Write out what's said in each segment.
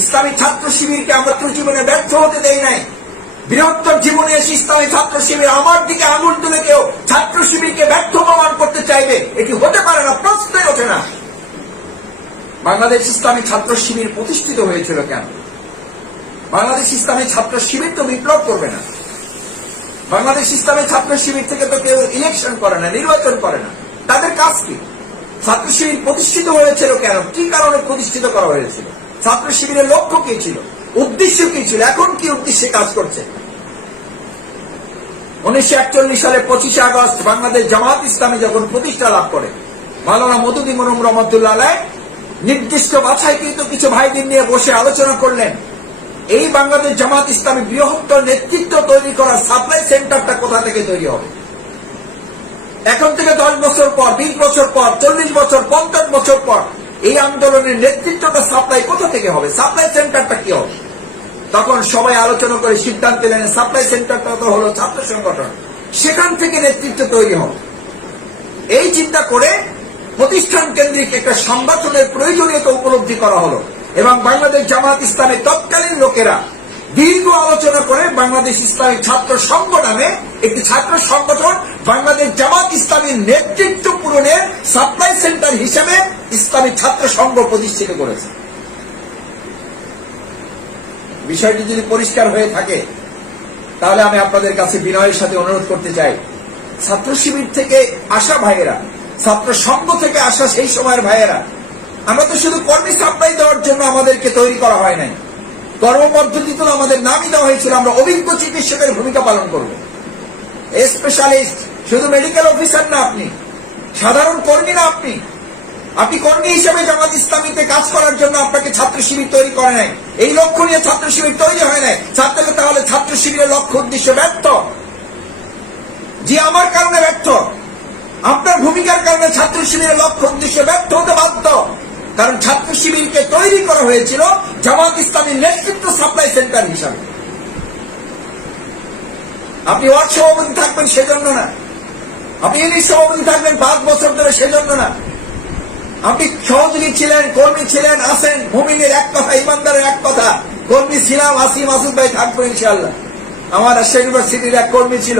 ইসলামী ছাত্র শিবিরকে আমরা তো জীবনে ব্যর্থ হতে দেই নাই। বৃহত্তর জীবনে এসে ইসলামী ছাত্র শিবির আমার দিকে আঙুল তুলে কেউ ছাত্র শিবিরকে ব্যর্থ প্রমাণ করতে চাইবে, এটি হতে পারে না, প্রশ্নই ওঠে না। বাংলাদেশ ইসলামী ছাত্র শিবির প্রতিষ্ঠিত হয়েছিল কেন? বাংলাদেশ ইসলামী ছাত্র শিবির তো বিপ্লব করবে না। বাংলাদেশ ইসলামী ছাত্র শিবির থেকে তো কেউ ইলেকশন করে না, নির্বাচন করে না। তাদের কাজ কি? ছাত্র শিবির প্রতিষ্ঠিত হয়েছিল কেন? কি কারণে প্রতিষ্ঠিত করা হয়েছিল? ছাত্র শিবিরের লক্ষ্য কি ছিল? উদ্দেশ্য কি ছিল? এখন কি উদ্দেশ্যে কাজ করছে? 1941 সালে 25 আগস্ট বাংলাদেশ জামাত ইসলামী যখন প্রতিষ্ঠা লাভ করে, মাওলানা মওদুদী মরহুম রহমাতুল্লাহ আলাইহ নির্দিষ্ট বাছাইকৃত কিছু ভাইদের নিয়ে বসে আলোচনা করলেন, এই বাংলাদেশ জামাত ইসলামী বৃহত্তর নেতৃত্ব তৈরি করার সাপ্লাই সেন্টারটা কোথা থেকে তৈরি হবে? এখন থেকে 10 বছর পর, 20 বছর পর, 40 বছর, 50 বছর পর এই আন্দোলনের নেতৃত্বটা সাপ্লাই কোথা থেকে হবে? সাপ্লাই সেন্টারটা কি হবে? তখন সবাই আলোচনা করে সিদ্ধান্ত নিলেন সাপ্লাই সেন্টারটা তো হলো ছাত্র সংগঠন, সেখান থেকে নেতৃত্ব তৈরি হবে। এই চিন্তা করে প্রতিষ্ঠান কেন্দ্রিক একটা সংগঠনের প্রয়োজনীয়তা উপলব্ধি করা হলো এবং বাংলাদেশ জামাত ইসলামের তৎকালীন লোকেরা দীর্ঘ আলোচনা করে বাংলাদেশ ইসলামী ছাত্র সংঘ নামে একটি ছাত্র সংগঠন বাংলাদেশ জামাত ইসলামীর নেতৃত্ব পূরণের সাপ্লাই সেন্টার হিসেবে ইসলামী ছাত্র সংঘ প্রতিষ্ঠিত করেছে। বিষয়টি যদি পরিষ্কার হয়ে থাকে তাহলে আমি আপনাদের কাছে বিনয়ের সাথে অনুরোধ করতে চাই, ছাত্র শিবির থেকে আসা ভাইয়েরা, ছাত্র সংঘ থেকে আসা সেই সময়ের ভাইয়েরা, আমরা তো শুধু কর্মী সাপ্লাই দেওয়ার জন্য আমাদেরকে তৈরি করা হয় নাই। কর্মপদ্ধতিতে আমাদের নামই দেওয়া হয়েছিল আমরা অভিজ্ঞ চিকিৎসকের ভূমিকা পালন করব, স্পেশালিস্ট, শুধু মেডিকেল অফিসার না, আপনি সাধারণ কর্মী না, আপনি কর্মী হিসেবে জামাত ইসলামীতে কাজ করার জন্য আপনাকে ছাত্র শিবির তৈরি করে নাই। এই লক্ষ্য নিয়ে ছাত্র শিবির তৈরি হয় নাই। তাহলে ছাত্র শিবিরের লক্ষ্য উদ্দেশ্য ব্যর্থ। যে আমার কারণে ব্যর্থ, আপনার ভূমিকার কারণে ছাত্র শিবিরের লক্ষ্য উদ্দেশ্য ব্যর্থ হতে বাধ্য। কারণ ছাত্র শিবিরকে তৈরি করা হয়েছিল জামাত ইসলামীর নেতৃত্ব সাপ্লাই সেন্টার হিসাবে। আপনি ওয়ার্ড সভাপতি থাকবেন সেজন্য না, আপনি ইউনিট সভাপতি থাকবেন 5 বছর ধরে সেজন্য না, আপনি সহযোগী ছিলেন, কর্মী ছিলেন, আছেন, মুমিনের এক কথা, ইমানদারের এক কথা, কর্মী ছিলাম, আসি, মাসুদ ভাই থাকবো ইনশাআল্লাহ। আমার রাজশাহী ইউনিভার্সিটির এক কর্মী ছিল,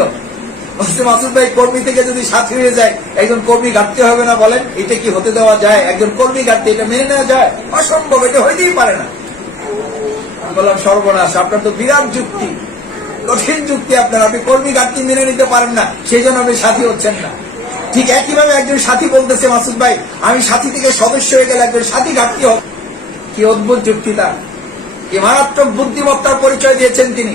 মাসুদ ভাই কর্মী থেকে যদি সাথী হয়ে যায়, একজন কর্মী ঘাটতে হবে না? বলেন, এটা কি হতে দেওয়া যায়? একজন কর্মী ঘাটতে এটা মেনে নেওয়া যায়? অসম্ভব, এটা হইতেই পারে না। আমি বললাম সর্বনাশ, আপনার তো বিরাট যুক্তি, কঠিন যুক্তি আপনার, আপনি কর্মী ঘাটতি মেনে নিতে পারেন না, সেই জন্য আপনি সাথী হচ্ছেন না। ঠিক একইভাবে একজন সাথী বলতেছে, মাসুদ ভাই আমি সাথী থেকে সদস্য হয়ে গেলে একজন সাথী ঘাটতি হবে। কি অদ্ভুত যুক্তি তার, কি মারাত্মক বুদ্ধিমত্তার পরিচয় দিয়েছেন তিনি।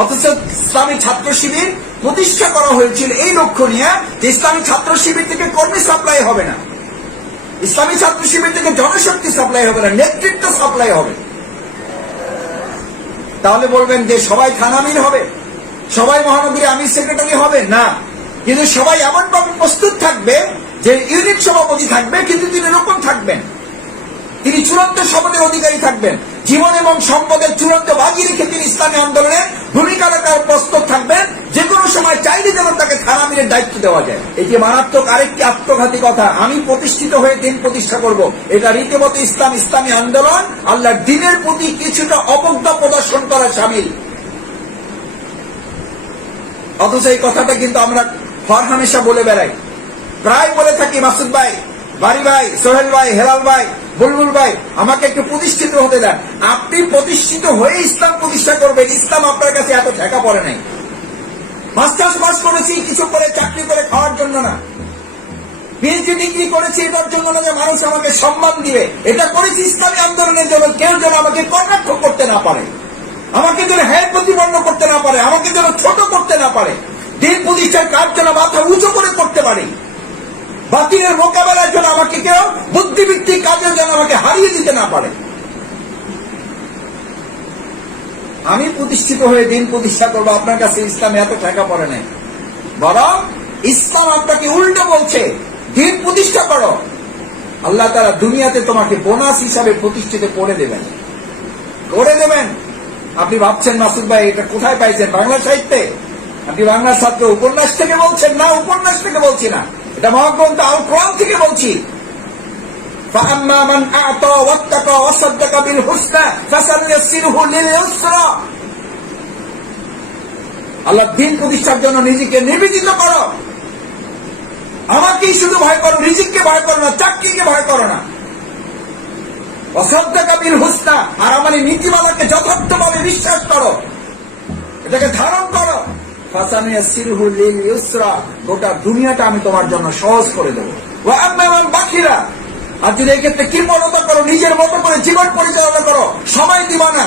অথচ ইসলামী ছাত্র শিবির প্রতিষ্ঠা করা হয়েছিল এই লক্ষ্য নিয়ে যে ইসলামী ছাত্র শিবির থেকে কর্মী সাপ্লাই হবে না, ইসলামী ছাত্র শিবির থেকে জনশক্তি সাপ্লাই হবে না, নেতৃত্ব সাপ্লাই হবে। তাহলে বলবেন যে সবাই থানা আমির হবে, সবাই মহানগরী আমির সেক্রেটারি হবে না, কিন্তু সবাই এমনভাবে প্রস্তুত থাকবে যে ইউনিট সভাপতি থাকবে, কিন্তু তিনি এরকম থাকবেন, তিনি চূড়ান্ত শপথের অধিকারী থাকবেন, জীবন এবং সম্পদের চূড়ান্ত বাজি রেখে তিনি ইসলামী আন্দোলনে ভূমিকা রাখার প্রস্তুত থাকবেন, যে কোনো সময় চাইলে যেন তাকে থানা আমিরের দায়িত্ব দেওয়া যায়। এটি মারাত্মক আরেকটি আত্মঘাতী কথা। আমি প্রতিষ্ঠিত হয়ে দিন প্রতিষ্ঠা করব, এটা রীতিমতো ইসলামী আন্দোলন আল্লাহর দ্বীনের প্রতি কিছুটা অবজ্ঞা প্রদর্শন করা শামিল। অথচ এই কথাটা কিন্তু আমরা হরহামেশা বলে বেড়াই, প্রায় বলে থাকি, মাসুদ ভাই, বাড়ি ভাই, সোহেল ভাই, হেলাল ভাই, বুলবুল ভাই, আমাকে একটু প্রতিষ্ঠিত হতে দেন। আপনি প্রতিষ্ঠিত হয়ে ইসলাম প্রতিষ্ঠা করবেন, ইসলাম আপনার কাছে এত ঠেকা পড়ে নাই। মাস্টার্স পাস করেছি কিছু করে চাকরি করে খাওয়ার জন্য না, পিএইচডি ডিগ্রি করেছি এটার জন্য না যে মানুষ আমাকে সম্মান দিবে, এটা করেছি ইসলামী আন্দোলনের জন্য। কেউ যেন আমাকে কটাক্ষ করতে না পারে, আমাকে যেন হ্যাঁ প্রতিপন্ন করতে না পারে, আমাকে যেন ছোট করতে না পারে, দিন প্রতিষ্ঠার কাজ যেন মাথা উঁচু করে করতে পারে, বাতিলের মোকাবেলার জন্য আমাকে কেউ বুদ্ধিভিত্তিক কাজের জন্য আমাকে হারিয়ে দিতে না পারে। আমি প্রতিষ্ঠিত হয়ে দিন প্রতিষ্ঠা করবো, আপনার কাছে ইসলামে এত ঠেকা পড়ে নাই। বরং ইসলাম আপনাকে উল্টো বলছে, দিন প্রতিষ্ঠা করো, আল্লাহ তাআলা দুনিয়াতে তোমাকে বোনাস হিসাবে প্রতিষ্ঠিত করে দেবেন। আপনি ভাবছেন মাসুদ ভাই এটা কোথায় পাইছেন? বাংলা সাহিত্যে? আপনি বাংলা ছাত্র, উপন্যাস থেকে বলছেন? না, উপন্যাস থেকে বলছি না, এটা মহাগ্রন্থ আল কোরআন থেকে বলছি। فأما من أعطى واتقى وصدق بالحسنى فسنيسره لليسرى। আল্লাহ দিন প্রতিষ্ঠার জন্য নিজেকে নিবেদিত করো। আমাকেই শুধু ভয় করো, রিজিককে ভয় করো না, চাকরিকে ভয় করো না। ওয়াসাদ্দাকা বিল হুসনা, আর আমার এই নীতিমালাকে যথার্থভাবে বিশ্বাস করো, এটাকে ধারণ করো। ফাসানুয়াসসিরহু লিল ইউসরা, গোটা দুনিয়াটা আমি তোমার জন্য সহজ করে দেবো। ওয়া আম্মা মান বাখিলা, আর যদি এই ক্ষেত্রে কৃপণতা করো, নিজের মতো করে জীবন পরিচালনা করো, সময় দিবা না,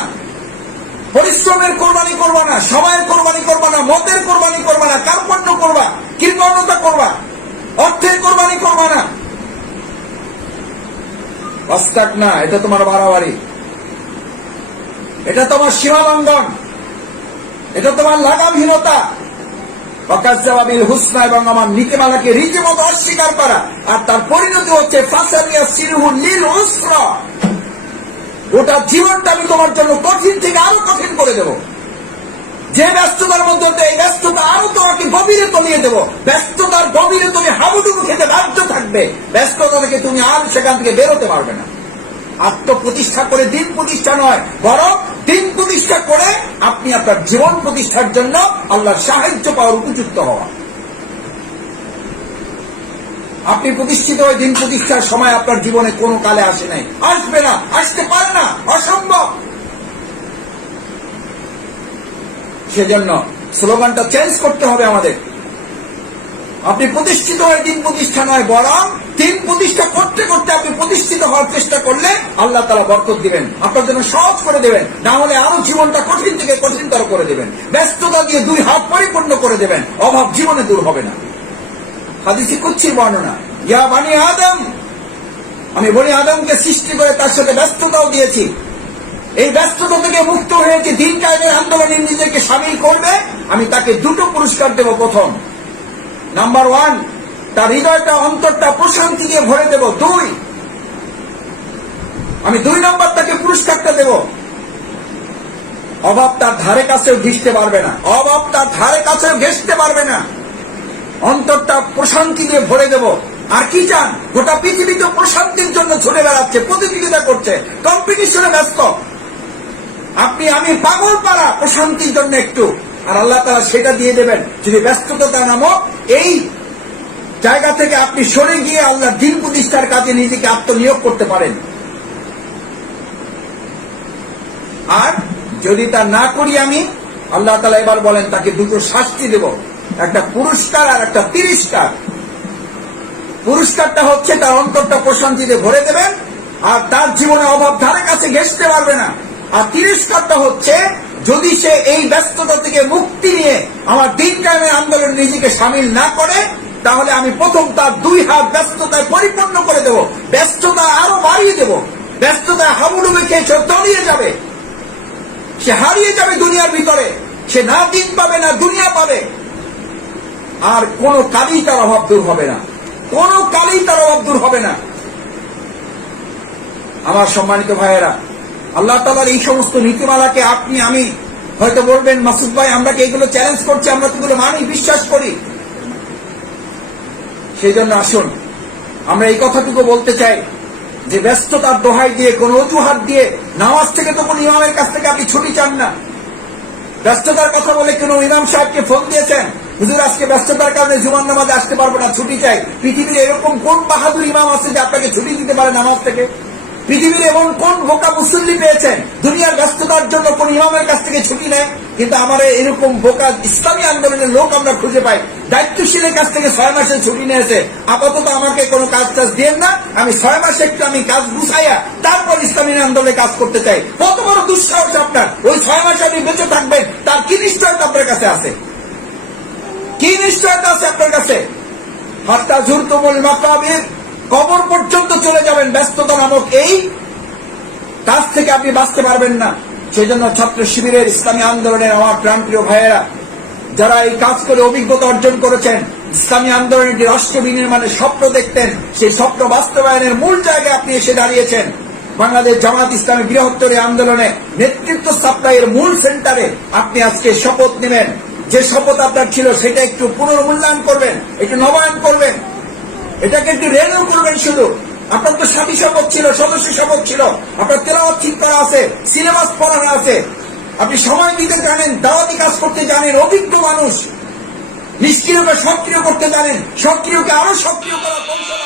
পরিশ্রমের কোরবানি করবা না, সময়ের কোরবানি করবা না, মতের কোরবানি করবা না, কার্পণ্য করবা, কৃপণতা করবা, অর্থের কোরবানি করবা না, অস্তাক না, এটা তোমার বাড়াবাড়ি, এটা তোমার সীমালঙ্ঘন, এটা তোমার লাগামহীনতা। ওয়াকাজ্জাবা বিল হুসনা, এবং আমার নীতিমালাকে রীতিমতো অস্বীকার করা, আর তার পরিণতি হচ্ছে ফাসানিয়াসসিরহু লিল উসরা, গোটা জীবনটা আমি তোমার জন্য কঠিন থেকে আরো কঠিন করে দেব। যে ব্যস্ততার মধ্যে এই ব্যস্ততা আরো তোমাকে গভীরে তলিয়ে দেব। ব্যস্ততার গভীরে তুমি হাবুডুবু খেতে বাধ্য থাকবে। ব্যস্ততা থেকে তুমি আর সেখান থেকে বেরোতে পারবে না। আত্মপ্রতিষ্ঠা করে দিন প্রতিষ্ঠা নয়, বরং দিন প্রতিষ্ঠা করে আপনি আপনার জীবন প্রতিষ্ঠার জন্য আল্লাহর সাহায্য পাওয়ার উপযুক্ত হওয়া। আপনি প্রতিষ্ঠিত হয়ে দিন প্রতিষ্ঠার সময় আপনার জীবনে কোনো কালে আসে নাই, আসবে না, আসতে পারে না, অসম্ভব। সেজন্য স্লোগানটা চেঞ্জ করতে হবে আমাদের। আপনি প্রতিষ্ঠিত হয়ে দিন প্রতিষ্ঠা নয়, বরং দিন প্রতিষ্ঠা করতে করতে আপনি প্রতিষ্ঠিত হওয়ার চেষ্টা করলে আল্লাহ তাআলা বরকত দিবেন, আপনার জন্য সহজ করে দেবেন, না হলে আরো জীবনটা কঠিন থেকে কঠিনতর করে দেবেন। ব্যস্ততা দিয়ে দুই হাত পরিপূর্ণ করে দেবেন, অভাব জীবনে দূর হবে না। হাদিসে কুদসির বর্ণনা, ইয়া বানি আদম, আমি বনি আদমকে সৃষ্টি করে তার সাথে ব্যস্ততাও দিয়েছি। এই ব্যস্ততা থেকে মুক্ত হয়েছে দিন কায়েমের আন্দোলনে নিজেকে সামিল করবে, আমি তাকে দুটো পুরস্কার দেব। প্রথম, নাম্বার 1, তার হৃদয়টা অন্তরটা প্রশান্তি দিয়ে ভরে দেব। 2, আমি 2 নম্বর তাকে পুরস্কারটা দেব, অভাব তার ধারে কাছেও ঘেঁষতে পারবে না, অভাব তার ধারে কাছেও ঘেঁষতে পারবে না। অন্তরটা প্রশান্তি দিয়ে ভরে দেব। আর কি চান? গোটা পৃথিবী তো প্রশান্তির জন্য ছুটে বেড়াচ্ছে, প্রতিযোগিতা করছে, কম্পিটিশনে ব্যস্ত। আপনি আমি পাগল পারা প্রশান্তির জন্য একটু, আর আল্লাহ তাআলা সেটা দিয়ে দেবেন যদি ব্যস্ততা নামক এই জায়গা থেকে আপনি সরে গিয়ে আল্লাহ দিন প্রতিষ্ঠার কাজে নিজেকে আত্মনিয়োগ করতে পারেন। আর যদি তা না করি আমি, আল্লাহ তাআলা এবার বলেন তাকে দুটো শাস্তি দেব, একটা পুরস্কার আর একটা তিরস্কার। পুরস্কারটা হচ্ছে তার অন্তরটা প্রশান্তিতে ভরে দেবেন, আর তার জীবনে অভাব ধারে কাছে ঘেঁষতে পারবে না। আর তিরস্কারটা হচ্ছে যদি সে এই ব্যস্ততা থেকে মুক্তি নিয়ে আমার দিন কায়েমের আন্দোলনে নিজেকে সামিল না করে, তাহলে আমি প্রথম তার 2 হাত ব্যস্ততায় পরিপূর্ণ করে দেব, ব্যস্ততা আরো বাড়িয়ে দেব, ব্যস্ততায় হাবুডুবু খেয়ে সে তলিয়ে যাবে, সে হারিয়ে যাবে দুনিয়ার ভিতরে, সে না দিন পাবে না দুনিয়া পাবে। আর কোন কালেই তার অভাব দূর হবে না, কোন কালেই তার অভাব দূর হবে না। আমার সম্মানিত ভাইয়েরা, আল্লাহ তাআলার এই সমস্ত নীতিমালাকে আপনি আমি হয়তো বলবেন, মাসুদ ভাই আমরা কি এগুলো চ্যালেঞ্জ করছি, আমরা তো এগুলো মানি, বিশ্বাস করি। সেই জন্য আসুন আমরা এই কথাটুকু বলতে চাই যে ব্যস্ততার দোহাই দিয়ে, কোন অজুহাত দিয়ে, নামাজ থেকে তো কোন ইমামের কাছ থেকে আপনি ছুটি চান না। ব্যস্ততার কথা বলে কোন ইমাম সাহেবকে ফোন দিয়েছেন, হুজুর আজকে ব্যস্ততার কারণে জুমার নামাজে আসতে পারবো না, ছুটি চাই। পৃথিবীর এরকম কোন বাহাদুর ইমাম আছে যে আপনাকে ছুটি দিতে পারে নামাজ থেকে? পৃথিবীর এমন কোন বোকা মুসল্লি পেয়েছেন দুনিয়ার ব্যস্ততার জন্য কোন ইমামের কাছ থেকে ছুটি নেয়? কিন্তু আমার এরকম বোকা ইসলামী আন্দোলনের লোক আমরা খুঁজে পাই, দায়িত্বশীলের কাছ থেকে 6 মাসের ছুটি নিয়েছে। আপাতত আমাকে কোনো কাজ টাজ দিয়েন না, আমি 6 মাসে একটু আমি কাজ গুছাইয়া তারপর ইসলামী আন্দোলনে কাজ করতে চাই। কত বড় দুঃসাহস আপনার! ওই 6 মাসে আপনি বেঁচে থাকবেন, তার কি নিশ্চয়তা আপনার কাছে আছে? কি নিশ্চয়তা আছে আপনার কাছে? হাত্তা জুরতুমুল মাকাবির, কবর পর্যন্ত চলে যাবেন, ব্যস্ততা নামক এই কাজ থেকে আপনি বাঁচতে পারবেন না। সেই জন্য ছাত্র শিবিরের ইসলামী আন্দোলনের আমার প্রাণপ্রিয় ভাইয়েরা, যারা এই কাজ করে অভিজ্ঞতা অর্জন করেছেন, ইসলামী আন্দোলনের যে রাষ্ট্র বিনির্মাণের স্বপ্ন দেখতেন, সেই স্বপ্ন বাস্তবায়নের মূল জায়গায় আপনি এসে দাঁড়িয়েছেন। বাংলাদেশ জামাত ইসলামী বৃহত্তর আন্দোলনে নেতৃত্ব সাপ্লাইয়ের মূল সেন্টারে আপনি আজকে শপথ নেবেন। যে শপথ আপনার ছিল সেটা একটু পুনর্মূল্যায়ন করবেন, একটু নবায়ন করবেন, এটাকে একটু রেনিউ করবেন শুধু, আপনার তো সাথী শপথ ছিল, সদস্য শপথ ছিল, আপনার তেলাওয়াত ঠিক করা আছে, সিলেবাস পড়ানো আছে, আপনি সময় দিতে জানেন, দাওয়াতি কাজ করতে জানেন, অভিজ্ঞ মানুষ, নিষ্ক্রিয়কে সক্রিয় করতে জানেন, সক্রিয়কে আরো সক্রিয় করার কৌশল